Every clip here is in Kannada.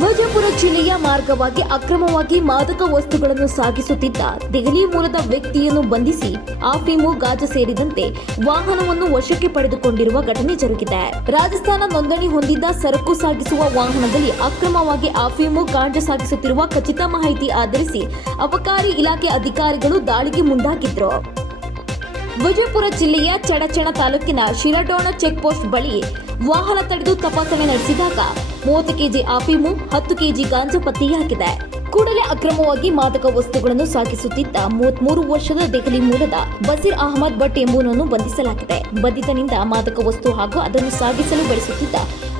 ವಿಜಯಪುರ ಜಿಲ್ಲೆಯ ಮಾರ್ಗವಾಗಿ ಅಕ್ರಮವಾಗಿ ಮಾದಕ ವಸ್ತುಗಳನ್ನು ಸಾಗಿಸುತ್ತಿದ್ದ ದೆಹಲಿ ಮೂಲದ ವ್ಯಕ್ತಿಯನ್ನು ಬಂಧಿಸಿ ಆಫೀಮು ಗಾಂಜಾ ಸೇರಿದಂತೆ ವಾಹನವನ್ನು ವಶಕ್ಕೆ ಪಡೆದುಕೊಂಡಿರುವ ಘಟನೆ ಜರುಗಿದೆ. ರಾಜಸ್ಥಾನ ನೋಂದಣಿ ಹೊಂದಿದ್ದ ಸರಕು ಸಾಗಿಸುವ ವಾಹನದಲ್ಲಿ ಅಕ್ರಮವಾಗಿ ಆಫೀಮು ಗಾಂಜಾ ಸಾಗಿಸುತ್ತಿರುವ ಖಚಿತ ಮಾಹಿತಿ ಆಧರಿಸಿ ಅಬಕಾರಿ ಇಲಾಖೆ ಅಧಿಕಾರಿಗಳು ದಾಳಿಗೆ ಮುಂದಾಗಿದ್ರು. ವಿಜಯಪುರ ಜಿಲ್ಲೆಯ ಚಡಚಣ ತಾಲೂಕಿನ ಶಿರಡೋಣ ಚೆಕ್ ಪೋಸ್ಟ್ ಬಳಿ ವಾಹನ ತಡೆದು ತಪಾಸಣೆ ನಡೆಸಿದಾಗ 30 ಕೆಜಿ ಆಫೀಮು 10 ಕೆಜಿ ಗಾಂಜಾ ಪತ್ತೆಯಾಗಿದೆ. ಕೂಡಲೇ ಅಕ್ರಮವಾಗಿ ಮಾದಕ ವಸ್ತುಗಳನ್ನು ಸಾಗಿಸುತ್ತಿದ್ದ 33 ವರ್ಷದ ದೆಹಲಿ ಮೂಲದ ಬಸೀರ್ ಅಹಮದ್ ಭಟ್ ಎಂಬುವನನ್ನು ಬಂಧಿಸಲಾಗಿದೆ. ಬಂಧಿತನಿಂದ ಮಾದಕ ವಸ್ತು ಹಾಗೂ ಅದನ್ನು ಸಾಗಿಸಲು ಬಳಸುತ್ತಿದ್ದ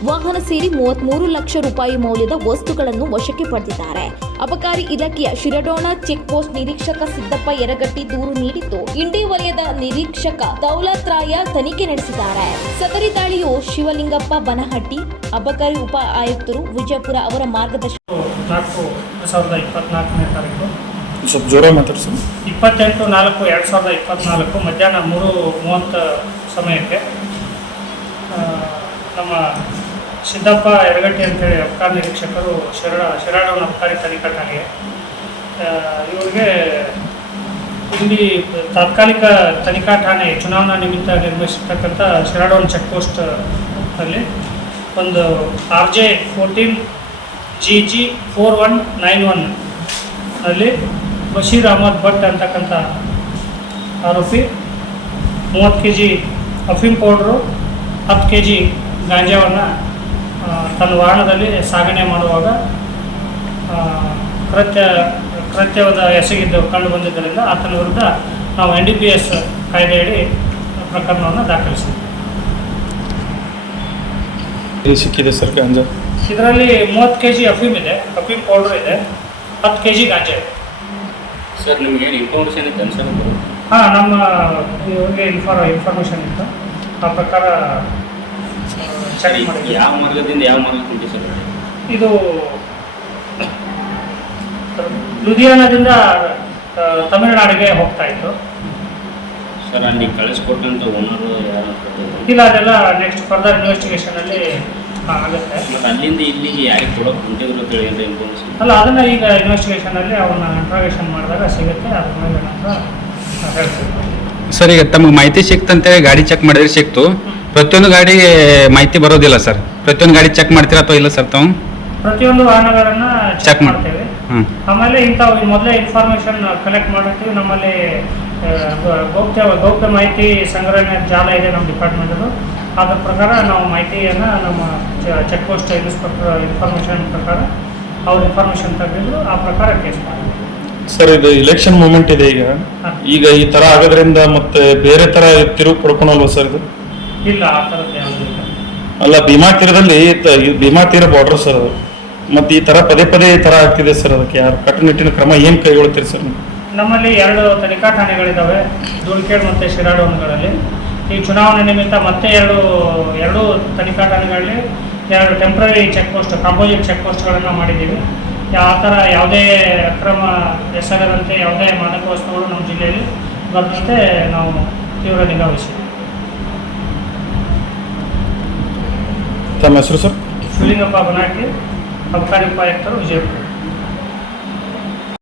ವಾಹನ ಸೇರಿ 33 ಲಕ್ಷ ರೂಪಾಯಿ ಮೌಲ್ಯದ ವಸ್ತುಗಳನ್ನು ವಶಕ್ಕೆ ಪಡೆದಿದ್ದಾರೆ. ಅಬಕಾರಿ ಇಲಾಖೆಯ ಶಿರಡೋಣ ಚೆಕ್ ಪೋಸ್ಟ್ ನಿರೀಕ್ಷಕ ಸಿದ್ದಪ್ಪ ಯರಗಟ್ಟಿ ದೂರು ನೀಡಿದ್ದು, ಇಂಡಿ ವಲಯದ ನಿರೀಕ್ಷಕ ದೌಲತ್ ರಾಯ ತನಿಖೆ ನಡೆಸಿದ್ದಾರೆ. ಸದರಿ ದಾಳಿಯು ಶಿವಲಿಂಗಪ್ಪ ಬನಹಟ್ಟಿ, ಅಬಕಾರಿ ಉಪ ಆಯುಕ್ತರು ವಿಜಯಪುರ ಅವರ ಮಾರ್ಗದರ್ಶನ 2024ನೇ ತಾರೀಕು 28/4/2024 ಮಧ್ಯಾಹ್ನ 3:30 ಸಮಯಕ್ಕೆ ನಮ್ಮ ಸಿದ್ದಪ್ಪ ಯರಗಟ್ಟಿ ಅಂತೇಳಿ ಅಬಕಾರಿ ನಿರೀಕ್ಷಕರು ಶಿರಾಡೋಣ ಅಬಕಾರಿ ತನಿಖಾ ಠಾಣೆಗೆ ಇವರಿಗೆ ಇಲ್ಲಿ ತಾತ್ಕಾಲಿಕ ತನಿಖಾ ಠಾಣೆ ಚುನಾವಣಾ ನಿಮಿತ್ತ ನಿರ್ಮಿಸಿರ್ತಕ್ಕಂಥ ಶಿರಾಡೋಣ ಚೆಕ್ ಪೋಸ್ಟ್ ಅಲ್ಲಿ ಒಂದು RJ14 GG 4191 ಅಲ್ಲಿ ಬಶೀರ್ ಅಹಮದ್ ಭಟ್ ಅಂತಕ್ಕಂಥ ಆರೋಪಿ 30 ಕೆಜಿ ಅಫೀಮ್ ಪೌಡ್ರು 10 ಕೆಜಿ ಗಾಂಜಾವನ್ನು ತನ್ನ ವಾಹನದಲ್ಲಿ ಸಾಗಣೆ ಮಾಡುವಾಗ ಕೃತ್ಯದ ಎಸಗಿದ್ದು ಕಂಡು ಬಂದಿದ್ದರಿಂದ ಆತನ ವಿರುದ್ಧ ನಾವು NDPS ಕಾಯ್ದೆಯಡಿ ಪ್ರಕರಣವನ್ನು ದಾಖಲಿಸಿದ್ವಿ. ಸಿಕ್ಕಿದೆ ಸರ್ ಗಾಂಜಾ. ಇದರಲ್ಲಿ 30 ಕೆಜಿ ಅಫೀಮ್ ಇದೆ, ಅಫೀಮ್ ಪೌಡರ್ ಇದೆ, 10 ಕೆಜಿ ಗಾಂಜಾ ಇದೆ. ಸರ್ ನಿಮಗೆ ಇನ್ಫಾರ್ಮೇಷನ್ ಇತ್ತು ಸರ್? ಹಾಂ, ನಮ್ಮ ಇವ್ರಿಗೆ ಇನ್ಫಾರ್ಮೇಷನ್ ಇತ್ತು. ಆ ಪ್ರಕಾರ ಚೆಕ್ ಮಾಡಿ. ಯಾವ ಮಾರ್ಗದಿಂದ ಯಾವ ಮಾರ್ಗಕ್ಕೆ ಸರ್? ಇದು ಲುಧಿಯಾನದಿಂದ ತಮಿಳುನಾಡಿಗೆ ಹೋಗ್ತಾ ಇತ್ತು ಸರ್. ಅಲ್ಲಿ ಕಳಿಸ್ಕೊಟ್ಟಂತ ಓನರು ಯಾರು? ಇಲ್ಲ, ಅದೆಲ್ಲ ನೆಕ್ಸ್ಟ್ ಫರ್ದರ್ ಇನ್ವೆಸ್ಟಿಗೇಷನಲ್ಲಿ ಆಗುತ್ತೆ. ಮತ್ತು ಅಲ್ಲಿಂದ ಇಲ್ಲಿಗೆ ಯಾರಿಗೆ ಕೊಡೋಕೆ ಹೊಂಟಿದ್ರು ಅಂತ ಹೇಳಿದ್ರೆ ಇನ್ಫಾರ್ಮೇಷನ್ ಅಲ್ಲ, ಅದನ್ನು ಈಗ ಇನ್ವೆಸ್ಟಿಗೇಷನಲ್ಲಿ ಅವನ್ನ ಇಂಟ್ರಾಗೇಷನ್ ಮಾಡಿದಾಗ ಸಿಗುತ್ತೆ. ಅದ್ರ ಮೇಲೆ ನಂತರ ಹೇಳ್ತೀವಿ ಸರ್. ಈಗ ತಮಗೆ ಮಾಹಿತಿ ಸಿಕ್ತಂತೇಳಿ ಗಾಡಿ ಚೆಕ್ ಮಾಡಿದ್ರೆ ಸಿಕ್ತು. ಪ್ರತಿಯೊಂದು ಗಾಡಿಗೆ ಮಾಹಿತಿ ಬರೋದಿಲ್ಲ ಸರ್. ಪ್ರತಿಯೊಂದು ಗಾಡಿ ಚೆಕ್ ಮಾಡ್ತೀರಾ ಅಥವಾ ಇಲ್ಲ ಸರ್? ತಾವು ಪ್ರತಿಯೊಂದು ವಾಹನಗಳನ್ನ ಚೆಕ್ ಮಾಡ್ತೇವೆ. ಆಮೇಲೆ ಇಂಥವು ಮೊದಲೇ ಇನ್ಫಾರ್ಮೇಷನ್ ಕಲೆಕ್ಟ್ ಮಾಡಿರ್ತೀವಿ. ನಮ್ಮಲ್ಲಿ ಗೌಪ್ಯ ಮಾಹಿತಿ ಸಂಗ್ರಹಣೆ ಜಾಲ ಇದೆ ನಮ್ಮ ಡಿಪಾರ್ಟ್ಮೆಂಟದು. ಅದ್ರ ಪ್ರಕಾರ ನಾವು ಮಾಹಿತಿಯನ್ನು ನಮ್ಮ ಚೆಕ್ ಪೋಸ್ಟ್ ಇನ್ಸ್ಪೆಕ್ಟರ್ ಇನ್ಫಾರ್ಮೇಷನ್ ಪ್ರಕಾರ ಅವ್ರ ಇನ್ಫಾರ್ಮೇಷನ್ ತೆಗೆದಿದ್ರು. ಆ ಪ್ರಕಾರ ಕೇಸ್ ಮಾಡಿದ್ವಿ ಸರ್. ಇದು ಇಲೆಕ್ಷನ್ ಮೂಮೆಂಟ್ ಇದೆ ಈಗ ಈ ತರ ಆಗೋದ್ರಿಂದ ಮತ್ತೆ ಬೇರೆ ತರ ತಿರುವು ಪಡ್ಕೊಳಲ್ವಾ ಸರ್? ಇದು ಇಲ್ಲ, ಆ ಥರದ್ದು ಯಾವುದೂ ಇಲ್ಲ. ಅಲ್ಲ, ಭೀಮಾ ತೀರದಲ್ಲಿ ಭೀಮಾ ತೀರ ಬಾರ್ಡರ್ ಸರ್ ಅದು. ಮತ್ತೆ ಈ ತರ ಪದೇ ಪದೇ ಈ ತರ ಆಗ್ತಿದೆ ಸರ್. ಅದಕ್ಕೆ ಯಾರು ಕಟ್ಟುನಿಟ್ಟಿನ ಕ್ರಮ ಏನು ಕೈಗೊಳ್ತೀರಿ ಸರ್? ನಮ್ಮಲ್ಲಿ 2 ತನಿಖಾ ಠಾಣೆಗಳಿದ್ದಾವೆ, ಧೂಳ್ಕೇಡ್ ಮತ್ತು ಶಿರಾಡೋಣಗಳಲ್ಲಿ. ಈ ಚುನಾವಣೆ ನಿಮಿತ್ತ ಮತ್ತೆ ಎರಡು ತನಿಖಾ ಠಾಣೆಗಳಲ್ಲಿ 2 temporary check post, composite check ಪೋಸ್ಟ್ಗಳನ್ನು ಮಾಡಿದ್ದೀವಿ. ಆ ಥರ ಯಾವುದೇ ಅಕ್ರಮ ಎಸಗದಂತೆ ಯಾವುದೇ ಮಾದಕ ವಸ್ತುಗಳು ನಮ್ಮ ಜಿಲ್ಲೆಯಲ್ಲಿ ಬರದಂತೆ ನಾವು ತೀವ್ರ ನಿಗಾ ವಹಿಸಿದ್ದೀವಿ. ತಮ್ಮ ಹೆಸರು ಸರ್? ಶಿವಲಿಂಗಪ್ಪ ಬನಾಟಿ, ಅಬಕಾರಿ ಉಪಾಯುಕ್ತರು, ವಿಜಯಪುರ.